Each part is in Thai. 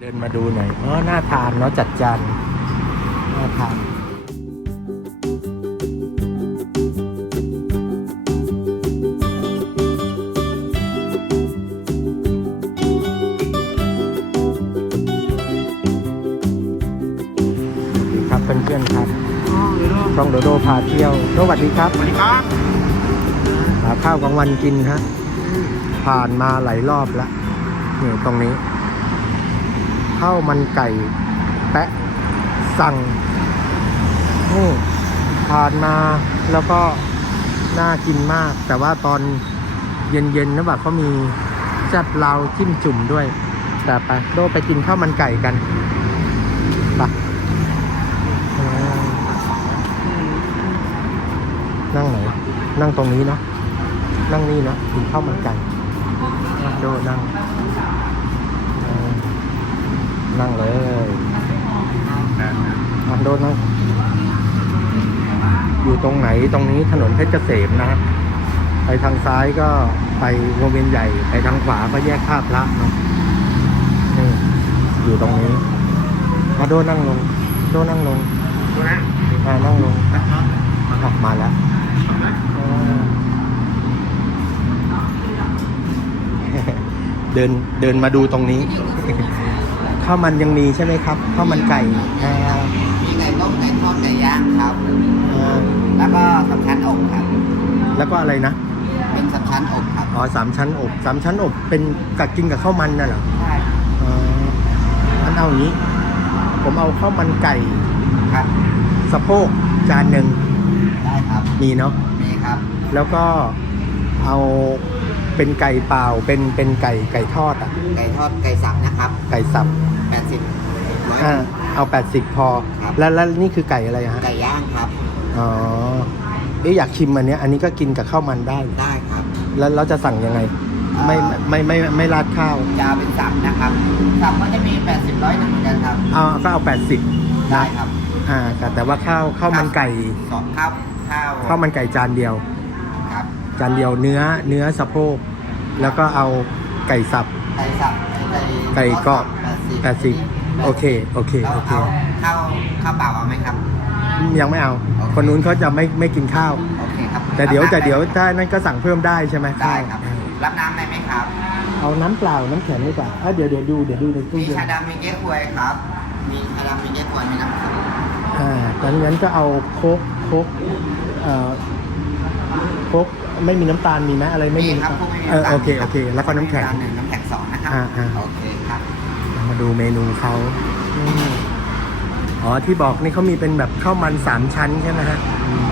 เดินมาดูหน่อยอ๋อน่าทานเนาะจัดจานน่าทานครับเพื่อนๆครับช่องโดโดพาเที่ยวสวัสดีครับสวัสดีครับหาข้าวกลางวันกินฮะผ่านมาหลายรอบแล้วนี่ตรงนี้ ข้าวมันไก่ แปะสั่งนี่ผ่านมาแล้วก็น่ากินมาก แต่ว่าตอนเย็นๆนะแบบเขามีจัดเราวจิ้มจุ่มด้วย แต่ไปโดไปกินข้าวมันไก่กันไปอ่านั่งไหน นั่งตรงนี้เนาะนั่งนี่เนาะกินข้าวมันไก่โดนั่ง นั่งเลยอะโดนั่งอยู่ตรงไหนตรงนี้ถนนเพชรเกษมนะฮะไปทางซ้ายก็ไปวงเวียนใหญ่ ไปทางขวาก็แยกท่าพระเนาะนี่อยู่ตรงนี้มาโดนั่งลง โดนั่งลงดูนะอ่านั่งลงออกมาแล้วอ่าเดินเดินมาดูตรงนี้ ข้าวมันยังมีใช่ไหมครับข้าวมันไก่อ่ามีไก่ต้มไก่ทอดไก่ย่างครับ อ่าแล้วก็สามชั้นอกครับ แล้วก็อะไรนะเป็นสามชั้นอกครับอ๋อสามชั้นอบสามชั้นอบเป็นกัดกินกับข้าวมันน่ะเหรอใช่อ๋องั้นเอาอย่างนี้ ผมเอาข้าวมันไก่ครับสะโพกจานหนึ่งได้ครับมีเนาะมีครับแล้วก็เอาเป็นไก่เปล่าเป็นเป็นไก่ไก่ทอดอะ ไก่ทอดไก่สับนะครับไก่สับ 80ร้อย อ่าเอา 80 พอ ครับ แล้วแล้วนี่คือไก่อะไรฮะไก่ย่างครับ อ๋อเอ๊ะอยากชิมอันเนี้ยอันนี้ก็กินกับข้าวมันได้ ได้ครับ แล้วเราจะสั่งยังไง ไม่ไม่ไม่ไม่ไม่ราดข้าวจะเอาเป็นสับนะครับสับก็จะมี 80ร้อยหนึ่งเหมือนกันครับ เอาก็เอา 80ได้ครับอ่าแต่แต่ว่าข้าวข้าวมันไก่สองข้าวข้าวข้าวมันไก่จานเดียว ครับจานเดียวเนื้อเนื้อสะโพกแล้วก็เอาไก่สับไก่สับ ไก่ไก่กรอบ80 80โอเค โอเคแล้วโอเคเอาข้าวข้าวเปล่าเอาไหมครับ ยังไม่เอาโอเคคนนู้นเขาจะไม่ไม่กินข้าว โอเคครับ แต่เดี๋ยวรับแต่น้ำเดี๋ยวถ้านั้นก็สั่งเพิ่มได้ใช่ไหมได้ข้าวครับ รับน้ำได้ไหมครับ เอาน้ำเปล่า น้ำแข็งดีกว่าเอ้ยเดี๋ยวเดี๋ยวดู เดี๋ยวดูในตู้มีเย็นชาดำมีเก๊กฮวยครับ มีชาดำมีเก๊กฮวยมีน้ำส้มอ่าตอนนั้นก็เอาโคกโคกเอ่อโคกไม่มีน้ำตาลมีไหมอะไรไม่มีครับน้ำพวกไม่มีเออน้ำตาลโอเค โอเค แล้วก็น้ำแข็งหนึ่งน้ำแข็ง สองนะครับอ่าอ่า โอเคครับมาดูเมนูเขาอืมอ๋อ ที่บอกนี่เขามีเป็นแบบข้าวมันสามชั้นใช่ไหมฮะอืม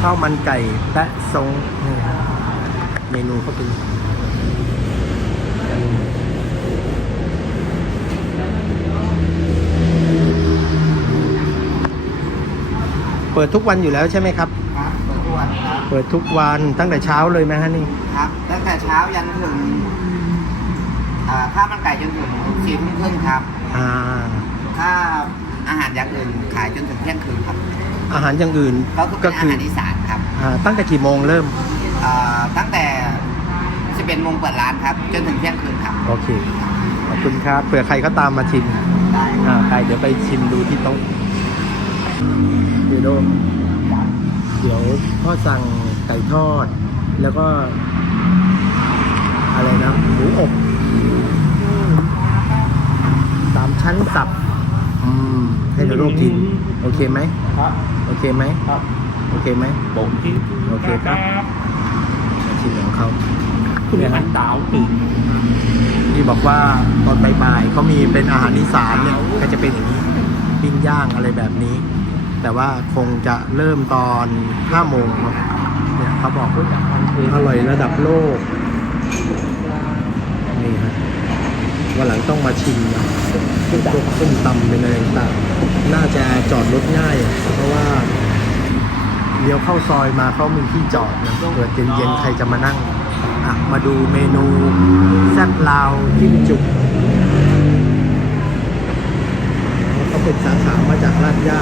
ข้าวมันไก่แปะทรงนี่ฮะเมนูเขาเป็นเปิดทุกวันอยู่แล้วใช่ไหมครับ เปิดทุกวันตั้งแต่เช้าเลยไหมฮะนี่ครับตั้งแต่เช้ายันถึงอ่าข้าวมันไก่จนถึงสี่ทุ่มครึ่งครับอ่าถ้าอาหารอย่างอื่นขายจนถึงเที่ยงคืนครับ อาหารอย่างอื่นก็คือเป็นอาหารอีสานครับอ่าตั้งแต่กี่โมงเริ่มอ่าตั้งแต่11โมงเปิดร้านครับ จนถึงเที่ยงคืนครับ โอเคขอบคุณครับเผื่อใครก็ตามมาชิมได้อ่าใครเดี๋ยวไปชิมดูที่โต๊ะเดี๋ยวโดม เดี๋ยวพ่อสั่งไก่ทอด แล้วก็ อะไรนะหมูอบสามชั้นสับ อืม ให้เดี๋ยวโดมกิน โอเคไหมครับ โอเคไหมครับ โอเคไหมผมที่โอเคครับชิมของเขาคุณหันดาวตื่นที่บอกว่าตอนบ่ายๆเขามีเป็นอาหารอีสานเนี่ยก็จะเป็นอย่างนี้ปิ้งย่างอะไรแบบนี้ แต่ว่าคงจะเริ่มตอน5โมงเนี่ยเขาบอกว่าอร่อยระดับโลก นี่ฮะวันหลังต้องมาชิมนะพวกส้มตำเป็นอะไรต่างน่าจะจอดรถง่าย เพราะว่าเลี้ยวเข้าซอยมาเขามีที่จอดนะเกิดเย็นๆใครจะมานั่งอะมาดูเมนูแซ่บลาวจิ้มจุกเขาเป็นสาขามาจากลาดย่า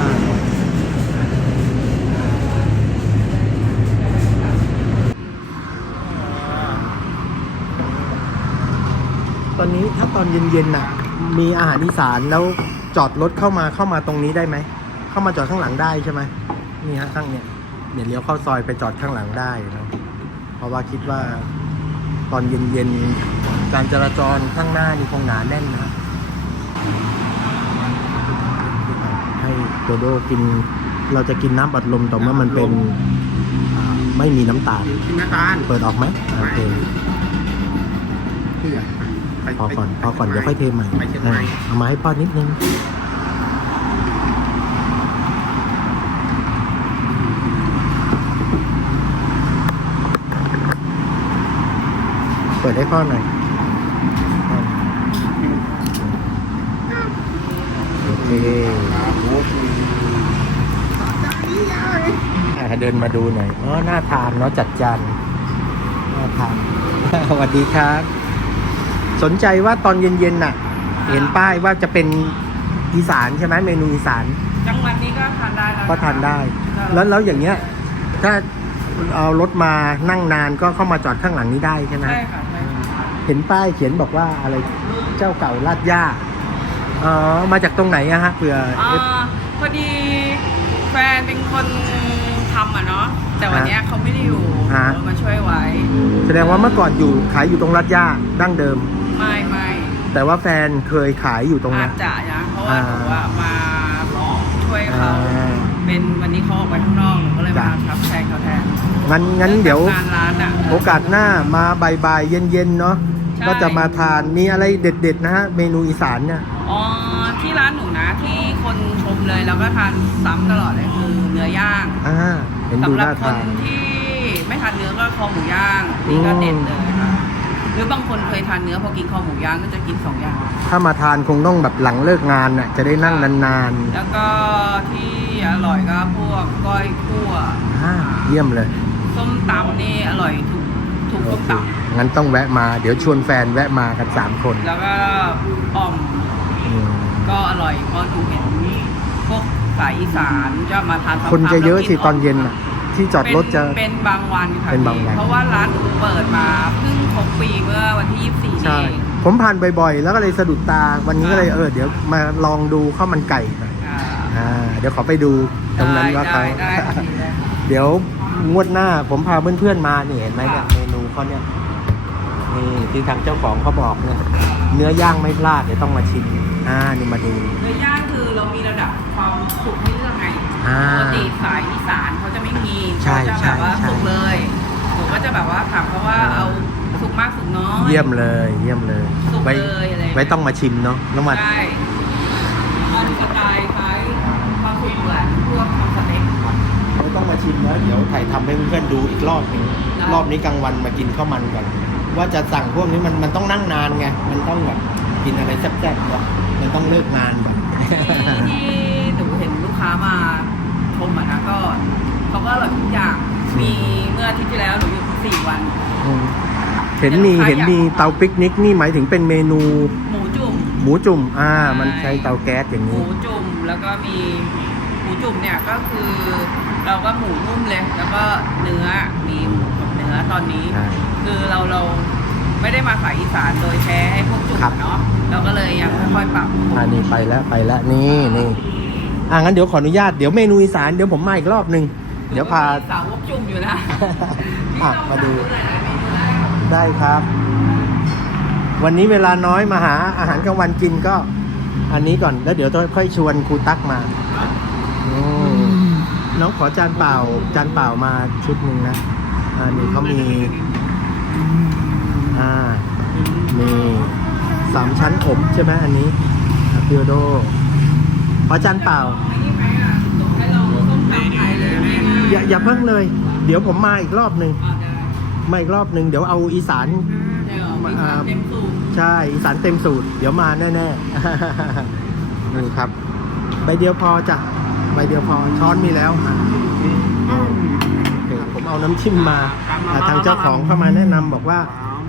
ตอนนี้ถ้าตอนเย็นๆน่ะ มีอาหารอีสานแล้วจอดรถเข้ามาเข้ามาตรงนี้ได้ไหม เข้ามาจอดข้างหลังได้ใช่ไหมนี่ฮะข้างเนี่ยเดี๋ยวเลี้ยวเข้าซอยไปจอดข้างหลังได้เนอะเพราะว่าคิดว่าตอนเย็นๆการจราจรข้างหน้านี่คงหนาแน่นนะให้โดโดกิน เราจะกินน้ำบัดลมแต่ว่ามันเป็นอ่าไม่มีน้ำตาล กินน้ำตาล เปิดออกไหมโอเค เพื่อไป พอก่อนพอก่อนเดี๋ยวค่อยเทใหม่ไปเชียงใหม่เออเอามาให้พ่อนิดนึงเปิดให้พ่อหน่อยโอเคอะเดินมาดูหน่อยอ๋อน่าทานเนาะจัดจานน่าทานสวัสดีครับ สนใจว่าตอนเย็นๆน่ะ เห็นป้ายว่าจะเป็นอีสานใช่ไหมเมนูอีสาน จังหวัดนี้ก็ทานได้แล้วก็ทานได้ค่ะแล้วแล้วอย่างเงี้ย ถ้าเอารถมานั่งนานก็เข้ามาจอดข้างหลังนี้ได้ใช่ไหม ใช่ค่ะใช่ค่ะเห็นป้ายเขียนบอกว่าอะไรเจ้าเก่าลาดย่าอ๋อมาจากตรงไหนอะฮะเผื่อ อ่าพอดีแฟนเป็นคนทำอะเนาะแต่วันเนี้ยเขาไม่ได้อยู่ฮะ เขามาช่วยไว้ แสดงว่าเมื่อก่อนอยู่ขายอยู่ตรงลาดย่าดั้งเดิม ไม่ไม่แต่ว่าแฟนเคยขายอยู่ตรงอานั้จน จะนะเพราะว่าอ่าหนูอะมาช่วยเขาอ่าเป็นวันนี้เขาออกไปข้างนอกหนูก็เลยจ้ะ มาทับแทนเขาแทนงั้นงั้นเดี๋ยว งานร้านอะ โอกาสหน้ามาบ่ายๆเย็นๆเนาะใช่ ก็จะมาทานมีอะไรเด็ดๆนะฮะเมนูอีสานเนี่ยอ๋อที่ร้านหนูนะที่คนชมเลยแล้วก็ทานซ้ำตลอดเลยคือเนื้อย่างอ่าเห็นดูสำหรับน่าคทานน ที่ไม่ทานเนื้อก็คอหมูย่างนี่ก็เด็ดเลยค่ะ หรือบางคนเคยทานเนื้อพอกินคอหมูย่างก็จะกินสองอย่าง ถ้ามาทานคงต้องแบบหลังเลิกงานน่ะจะได้นั่งนานแล้วก็ที่อร่อยก็พวกก้อยคั่วๆอ่าเยี่ยมเลย ส้มตำนี่อร่อยทุกทุกโอส้มเคตงั้นต้องแวะมาเดี๋ยวชวนแฟนแวะมากันสามคนำแล้วก็อ่อมอืมก็อร่อยเพราะหนูเห็นพวกสายอีสานจะมาทานซ้ำๆคนจะเยอะสิแล้วกิตอนเย็นน่ะ ที่จอดรถจะ เป็นเป็นบางวันค่ะเป็นบางวัน เพราะว่าร้านหนูเปิดมาเพิ่งครบปีเมื่อวันที่ 24นี่ใช่เอง ผมผ่านบ่อยๆ แล้วก็เลยสะดุดตา วันนี้ก็เลยเออเดี๋ยวมาลองดูข้าวมันไก่หน่อยอ่าอ่า เดี๋ยวขอไปดูตรงนั้นว่าเขา ได้ได้ได้ได้ เดี๋ยวงวดหน้าผมพาเพื่อนๆมานี่เห็นไหมเนี่ยเมนูเขาเนี่ยนี่ที่ทางเจ้าของเขาบอกเนี่ยเนื้อย่างไม่พลาดเดี๋ยวต้องมาชิมอ่านี่มาดู เนื้อย่างคือเรามีระดับความสุกให้เลือกไงอ่าปกติสายอีสานเขาจะไม่มี ใช่เขาจะแบบว่าใช่ สุกเลยหนูก็จะแบบว่าถามเขาว่าเอาสุกมากสุกน้อย เยี่ยมเลย เยี่ยมเลยสุกไว้เลยอะไร ไว้ต้องมาชิมเนาะแล้วมาใช่ตอนสไตล์คล้ายความสุกเหมือนพวกทำสเต็กไว้ต้องมาชิมนะเดี๋ยวถ่ายทำให้เพื่อนๆดูอีกรอบหนึงได้ รอบนี้กลางวันมากินข้าวมันก่อนว่าจะสั่งพวกนี้มันมันต้องนั่งนานไงมันต้องแบบกินอะไรแซ่บๆก่อนมันต้องเลิกงานก่อนที่ที่หนูเห็นลูกค้ามาชมอะนะก็ เขาก็อร่อยทุกอย่าง มีเมื่ออาทิตย์ที่แล้วหนูอยู่สี่วัน อืมเห็นมีแต่ลูกค้าเห็นมีเตาปิกนิกนี่หมายถึงเป็นเมนูหมูจุ่ม หมูจุ่ม อ่าใช่มันใช้เตาแก๊สอย่างหมูนี้ จุ่มแล้วก็มีหมูจุ่มเนี่ยก็คือเราก็หมูนุ่มเลย แล้วก็เนื้อมีหมูกับเนื้อตอนนี้ ใช่คือเราเราไม่ได้มาสายอีสานโดยแท้ให้พวกจุ่มครับ เนาะเราก็เลยยังค่อยๆปรับอ่านี่ไปแล้วไปแล้วนี่นี่อ่างั้นเดี๋ยวขออนุญาตเดี๋ยวเมนูอีสานเดี๋ยวผมมาอีกรอบหนึ่ง เดี๋ยวพา สาวกจุ่มอยู่นะอะมาดูหลายๆเมนูได้ได้ครับ วันนี้เวลาน้อยมาหาอาหารกลางวันกินก็ อันนี้ก่อนแล้วเดี๋ยวค่อยชวนครูตั๊กมาอืมน้องขอจานเปล่า จานเปล่ามาชุดหนึ่งนะอ่านี่เขามี อ่ามีสามชั้นอบใช่ไหมอันนี้อะพิโอโดขอจานเปล่า อย่าอย่าเพิ่งเลย เดี๋ยวผมมาอีกรอบหนึ่งอ่าได้มาอีกรอบหนึ่งเดี๋ยวเอาอีสานเดี๋ยวมีอ่าเต็มสูตรใช่อีสานเต็มสูตร เดี๋ยวมาแน่ๆ นี่ครับ ใบเดียวพอจ้ะใบเดียวพอช้อนมีแล้วอะโอเคผมเอาน้ำชิมมาอ่าทางเจ้าของเข้ามาแนะนำบอกว่า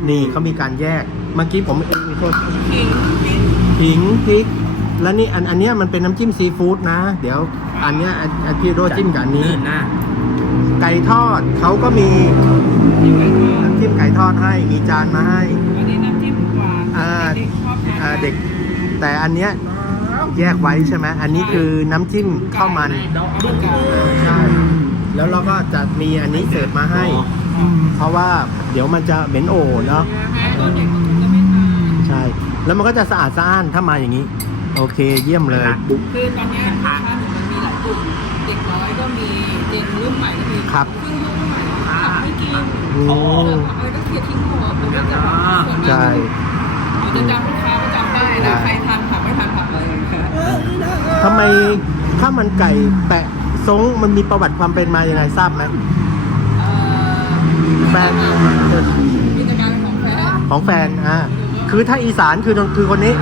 นี่เขามีการแยก เมื่อกี้ผมเองโทษขิงพริกผิงพริก แล้วนี่อันอันเนี้ยมันเป็นน้ำจิ้มซีฟู้ดนะ เดี๋ยวอันเนี้ยอันอันพี่โดจิ้มกับอันนี้เดินหน้าไก่ทอดเขาก็มีน้ำจิ้มไก่ทอดให้มีจานมาให้ อันนี้น้ำจิ้มหวานอ่า เด็กๆชอบทานอ่าเด็ก แต่อันเนี้ยแยกไว้ใช่ไหมอันนี้คือน้ำจิ้มข้าวมันลูกไก่ใช่แล้วเราก็จะมีอันนี้เสิร์ฟมาให้ เพราะว่าเดี๋ยวมันจะเหม็นโอเนาะตอนเด็กบางคนก็ไม่ทานใช่ แล้วมันก็จะสะอาดสะอ้านถ้ามาอย่างนี้ โอเคเยี่ยมเลย คือตอนเนี้ยลูกค้าหนูมันมีหลายกลุ่มเด็กน้อยก็มีเด็กรุ่นใหม่ก็มีครับซึ่งรุ่นใหม่ผักไม่กินอืมอะไรก็เคลียร์ทิ้งหัวมันก็จะแบบส่วนมากใช่ หนูจะจำลูกค้าประจำได้นะใครทานผักไม่ทานผักเลยค่ะทำไมถ้าวมันไก่แปะซงมันมีประวัติความเป็นมายังไงทราบไหม เอ่อแฟนกิจการของแฟน ของแฟนอ่าคือถ้าอีสานคือคือคนนี้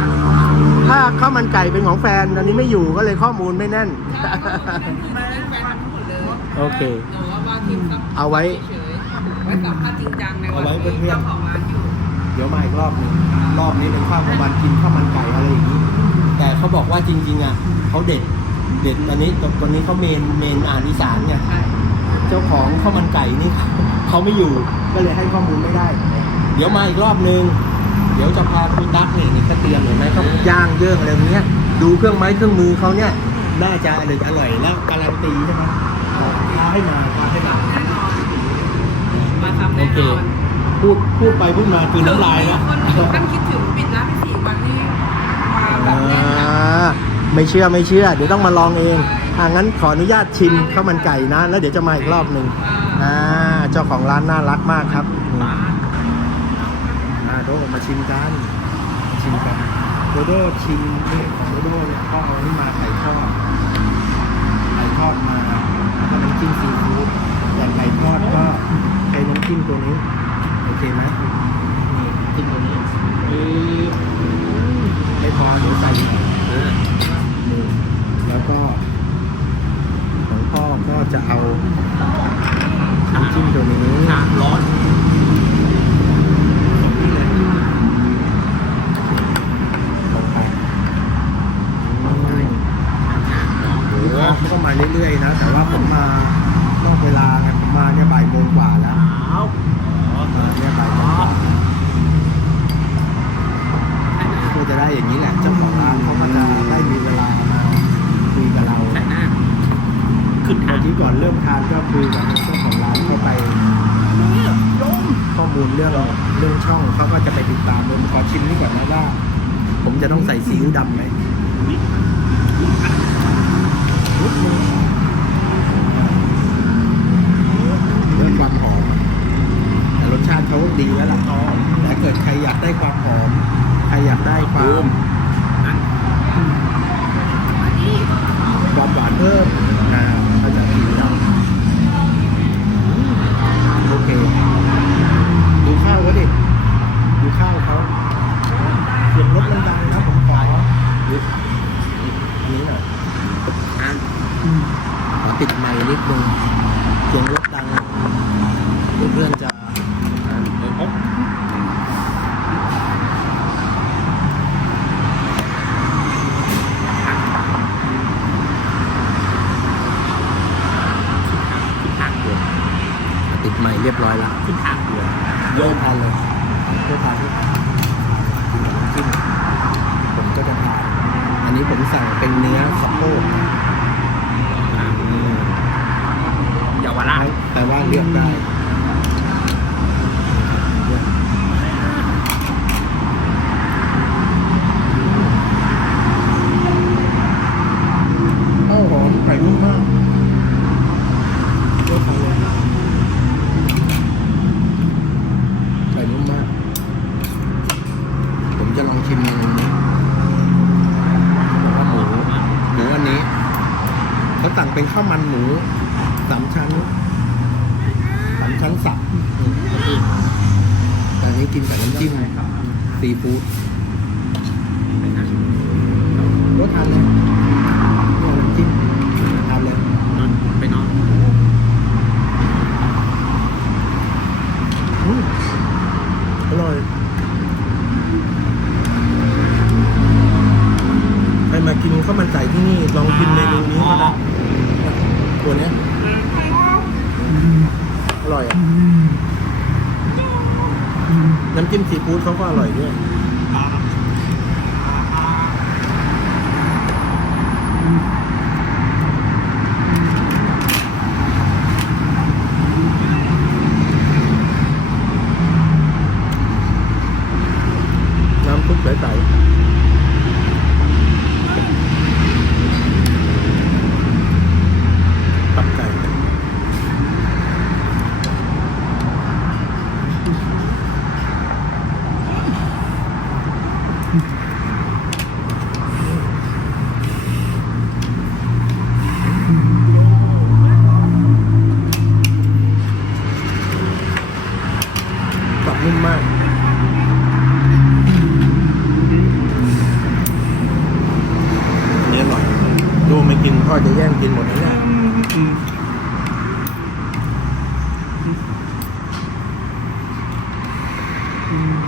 ถ้าข้าวมันไก่เป็นของแฟนอันนี้ไม่อยู่ก็เลยข้อมูลไม่แน่นใช่แฟนทำทั้งหมดเลยโอเค หนูว่าว่าทีมซับเอาไว้ เฉยๆไว้สัมภาษณ์จริงจังในวันเอาไว้ที่เพื่อนๆ เจ้าของร้านอยู่เดี๋ยวมาอีกรอบหนึงรอบนี้เป็นข้าวกลางวันกินข้าวมันไก่อะไรอย่างนี้ แต่เขาบอกว่าจริง ๆอะเขาเด็ดเด็ดอันนี้ตัวตัวนี้เขาเมนเมนอาหารอีสานเนี่ย ใช่เจ้าของข้าวมันไก่นี่ เขาไม่อยู่ก็เลยให้ข้อมูลไม่ได้ เดี๋ยวมาอีกรอบนึง เดี๋ยวจะพาคุณตั๊กเนี่ยนี่เขาเตรียมเห็นไหมเขาย่างเยื่องอะไรเงี้ย ดูเครื่องไม้เครื่องมือเขาเนี่ย น่าจะอร่อยอร่อยแล้วการันตีใช่ไหมพาให้มาพาให้มามาทำโอแน่เคนอนพูดพูดไปพูดมาคือน้ำลายแล้วคนถึงขั้นคิดถึงปิดร้านไปสี่วันนี่มาแบบแน่นนะไม่เชื่อไม่เชื่อ เดี๋ยวต้องมาลองเองอ่างั้นขออนุญาตชิมข้าวมันไก่นะ แล้วเดี๋ยวจะมาอีกรอบหนึ่งอ่าเจ้าของร้านน่ารักมากครับ โดมาชิมกันมาชิมกันโดโดชิมนี่ของโดโดเนี่ยก็เอานี่มาไข่ทอดไข่ทอดมาแล้วก็น้ำจิ้มซีฟู้ดแต่ไก่ทอดก็ใช้น้ำจิ้มตัวนี้โอเคไหมนี่จิ้มตัวนี้ปึ๊บไม่พอเดี๋ยวใส่อีกนี่แล้วก็ของพ่อก็จะเอาน้ำจิ้มตัวนี้ร้อนนี่เลยของใครอืมโอ้โหเขาก็ มาเรื่อยๆนะ แต่ว่าผมมานอกเวลาผมมาเนี่ยบ่ายโมงกว่าแล้วมาเนี่ยบ่ายโมงกว่าก็จะได้อย่างนี้แหละเจ้าของร้านเขาก็จะได้มีเวลามาคุยกับเราขึ้นเมื่อกี้ก่อนเริ่มทานก็คุยกับเจ้าของร้านเข้าไปข้อมูลเรื่องเรื่องช่องเขาก็จะไปติดตามผมขอชิมนี่ก่อนนะว่า ผมจะต้องใส่ซีอิ๊วดำไหม เรื่องความหอมแต่รสชาติเขาดีแล้วล่ะแต่เกิดใครอยากได้ความหอม ใครอยากได้ความความหวานเพิ่มนะก็จะกินแล้วโอเค ดูข้าวเขาดิ ดูข้าวเขาเสียงรถมันดังนะผมขอดูอันนี้หน่อยขอติดไมค์นิดนึงเสียงรถดัง เพื่อนๆจะติดไมค์เรียบร้อยแล้ว ขึ้นทางด่วน เริ่มทานเลยเริ่มทานที่กินน้ำจิ้มผมก็จะทาน อันนี้ผมสั่งเป็นเนื้อสะโพกอืม เยาวราช แต่ว่าเลือกได้เลือกโอ้โหไก่นุ่มมากเลือกทานเลยไก่นุ่มมาก ผมจะลองชิมเมนูนี้เขาบอกว่าหมูหมูอันนี้ เขาสั่งเป็นข้าวมันหมูสามชั้นสามชั้นสับอืมแต่อันนี้กินกับน้ำจิ้มซีฟู้ด Mm.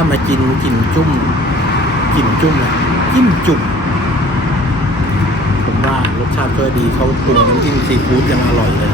ามากินกินจุ่มกินจุ่มนะจิ้มจุ่มผมว่ารสชาติก็ดีเขาปรุงน้ำจิ้มซีฟู้ดยังอร่อยเลย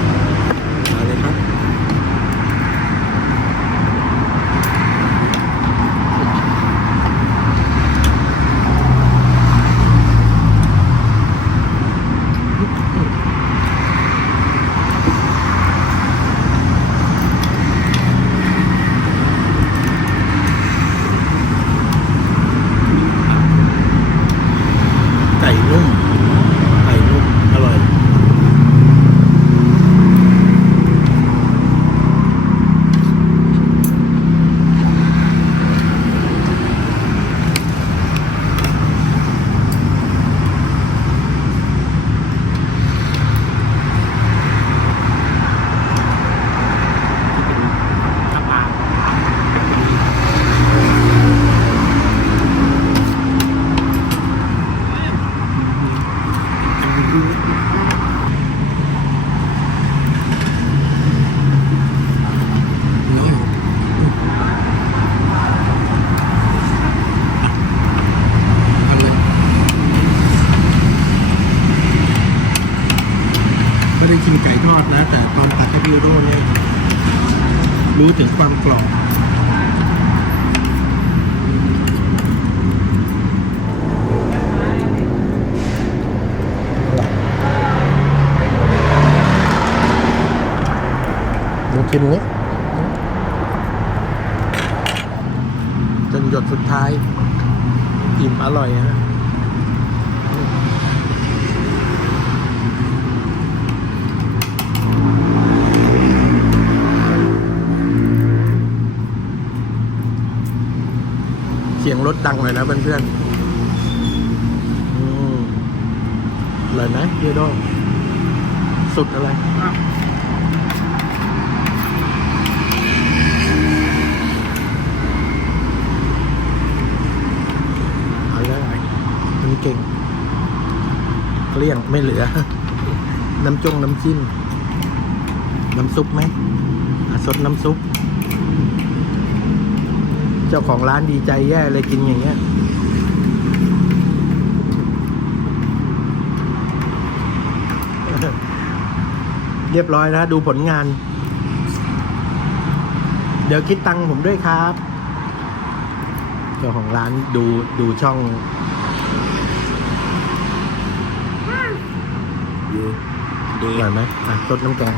ชิมนี้จนหยดสุดท้าย อิ่มอร่อยฮะเสียงรถดังเลยนะเพื่อนๆอร่อยไหมเดียโดสุดอะไร เอาเลยมันเก่งเกลี้ยงไม่เหลือ น้ำจงน้ำจิ้ม น้ำซุปไหมสดน้ำซุป เจ้าของร้านดีใจแย่เลยกินอย่างเงี้ยเรียบร้อยนะ ดูผลงาน เดี๋ยวคิดตังค์ผมด้วยครับ เจ้าของร้านดูดูช่องดี ดีอร่อยไหมอะสดน้ำแกง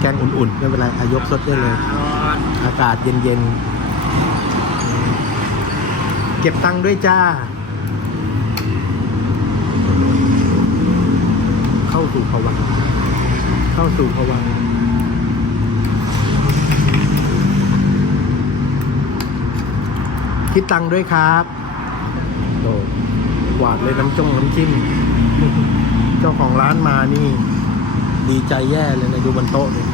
แกงอุ่นๆ ไม่เป็นไรอายกสดได้เลย อากาศเย็นๆ เก็บตังค์ด้วยจ้า เข้าสู่ภวังค์เข้าสู่ภวังค์คิดตังค์ด้วยครับโอ้ หวาดเลยน้ำจงน้ำจิ้มเจ้าของร้านมานี่ ดีใจแย่เลยนะดูบนโต๊ะเนี่ย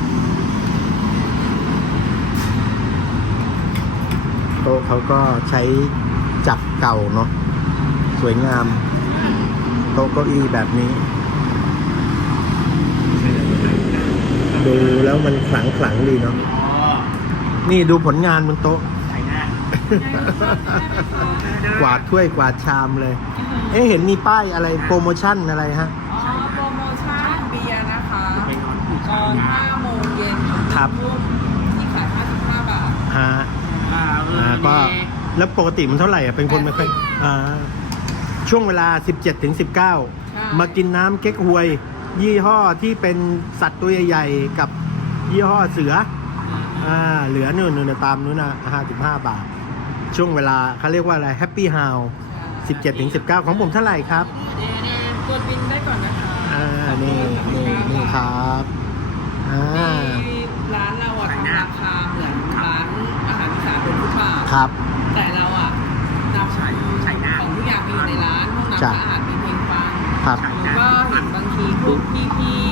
โต๊ะเขาก็ใช้จับเก่าเนาะสวยงาม โต๊ะเก้าอี้แบบนี้ ดูแล้วมันขลังขลังๆดีเนาะอ๋อนี่ดูผลงานบนโต๊ะใส่หน้ากวาดถ้วยกวาดชามเลย เอ๊ะเห็นมีป้ายอะไรโปรโมชั่นอะไรฮะ อ๋อโปรโมชั่นเบียร์นะคะไปนอนผู้ตชาอยนนะ5โมงเย็นถึงครับ ทุ่มที่ขาย55 บาทฮะอ่าเออ่าอก็นี่แล้วปกติมันเท่าไหร่อะเป็นคนไม่ค่อยอ่าช่วงเวลา 17ถึง19 มากินน้ำเก๊กฮวย ยี่ห้อที่เป็นสัตว์ตัวใหญ่ๆกับยี่ห้อเสืออ่าเหลือนู่นนู่นตามนู้นนะ55 บาท ช่วงเวลาเขาเรียกว่าอะไรแฮปปี้ฮาว 17ถึง19 ของผมเท่าไหร่ครับเดี๋ยวๆกดบินได้ก่อนนะคะอ่านี่นี่นี่ครับอ่าที่ร้านเราอะทำราคาเหมือนร้านอาหารอีสานเป็นทุกบาทครับ แต่เราอะนำของทุกอย่างไปอยู่ในร้านห้องน้ำจ้ะสะอาดมีเพลงฟังครับหนูก็เห็นบางทีพวกพี่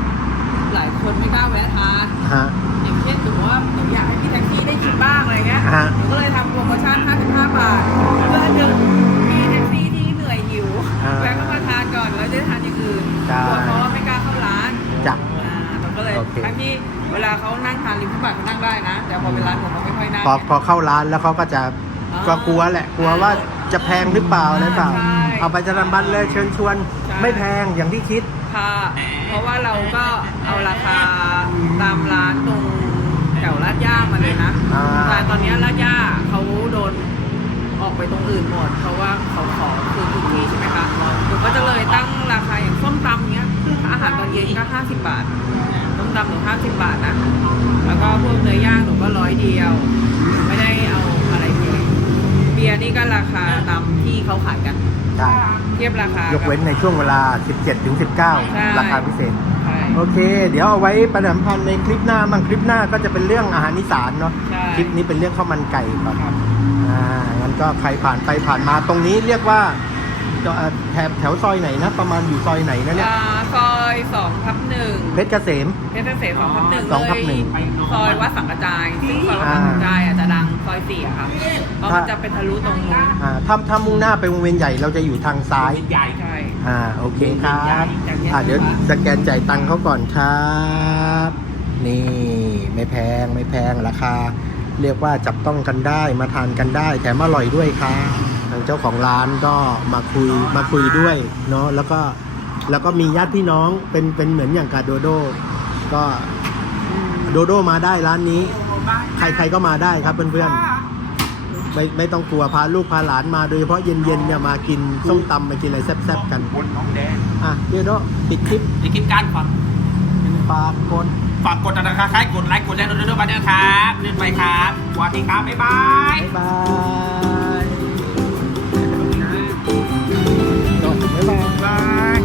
ๆหลายคนไม่กล้าแวะทานฮะอย่างเช่นหนูว่าหนูอยากให้พี่แท็กซี่ได้กินบ้างอะไรเงี้ยฮะหนูก็เลยทำโปรโมชั่น 55 บาทเพื่อดึงพี่แท็ อ่า แวะเข้ามาทานก่อนแล้วจะได้ทานอย่างอื่นใช่ กลัวเขาไม่กล้าเข้าร้านจ้ะ อ่าหนูก็เลยโอเค ทั้งที่เวลาเขานั่งทานริมฟุตบาทเขานั่งได้นะ แต่พอเป็นร้านผมเขาไม่ค่อยนั่ง พอพอเข้าร้านแล้วเขาก็จะอ่าก็กลัวแหละกลัวว่าจะแพงหรือเปล่าอะไรเปล่า ใช่เอาไปจำนำบัตรเลยเชิญชวน ใช่ ไม่แพงอย่างที่คิด ค่ะเพราะว่าเราก็เอาราคาตามร้านตรงแถวลาดย่ามาเลยนะอ่า แต่ตอนนี้ลาดย่าเขาโดนออกไปตรงอื่นหมด เพราะว่าเขาขอคืนพื้นที่ใช่ไหมคะหนูก็จะเลยตั้งราคาอย่างส้มตำเนี้ยอาหารตอนเย็นก็50บาทส้มตำหนู50บาทนะแล้วก็พวกเนื้อย่างหนูก็ร้อยเดียว ไม่ได้เอาอะไรเลยเบียร์นี่ก็ราคาตามที่เขาขายกัน ใช่เทียบราคายกเว้นในช่วงเวลา 17ถึงใช่19 ราคาพิเศษใช่โอเค เดี๋ยวเอาไว้ประชาสัมพันธ์ในคลิปหน้าบางคลิปหน้าก็จะเป็นเรื่องอาหารอีสานเนาะใช่คลิปนี้เป็นเรื่องข้าวมันไก่ก่อนครับอ่างั้น ก็ใครผ่านไปผ่านมาตรงนี้เรียกว่าเอ่อแถบแถวซอยไหนนะ ประมาณอยู่ซอยไหนนะเนี่ยอ่าซอย2ทับหนึ่งเพชรเกษมเพชรเกษม2ทับหนึ่งสองทับหนึ่งเลยซอยวัดสังกระจายซึ่งซอยวัดสังกระจายอะจะดังซอยสี่อะครับเพราะมันจะเป็นทะลุตรงนู้นอ่าถ้าถ้ามุ่งหน้าไปวงเวียนใหญ่เราจะอยู่ทางซ้ายใหญ่ใช่อ่าโอเคครับจากนี้อ่าเดี๋ยวสแกนจ่ายตังค์เขาก่อนครับ นี่ไม่แพงไม่แพงราคา เรียกว่าจับต้องกันได้มาทานกันได้แถมอร่อยด้วยครับางเจ้าของร้านก็มาคุยมาคุยด้วยเนาะแล้วก็แล้วก็มีญาติพี่น้องเป็นเป็นเหมือนอย่างกับโดโดก็โดโดมาได้ร้านนี้ ใครใครก็มาได้ครับเพื่อนๆไม่ไม่ต้องกลัวพาลูกพาหลานมาโดยเฉพาะเย็นๆเนี่ยมากินส้มตำมากินอะไรแซ่บๆกันบนน้องแดงอะเดี๋ยวโดปิดคลิปในคลิปการฝาก ฝากกดฝากกดติดตามคล้ายกดไลค์กดแชร์ด้วยด้วยกันนะครับเรื่ไปครับสวัสดีครับ บ๊ายบาย บ๊ายบายบ๊ายบายบ๊ายบาย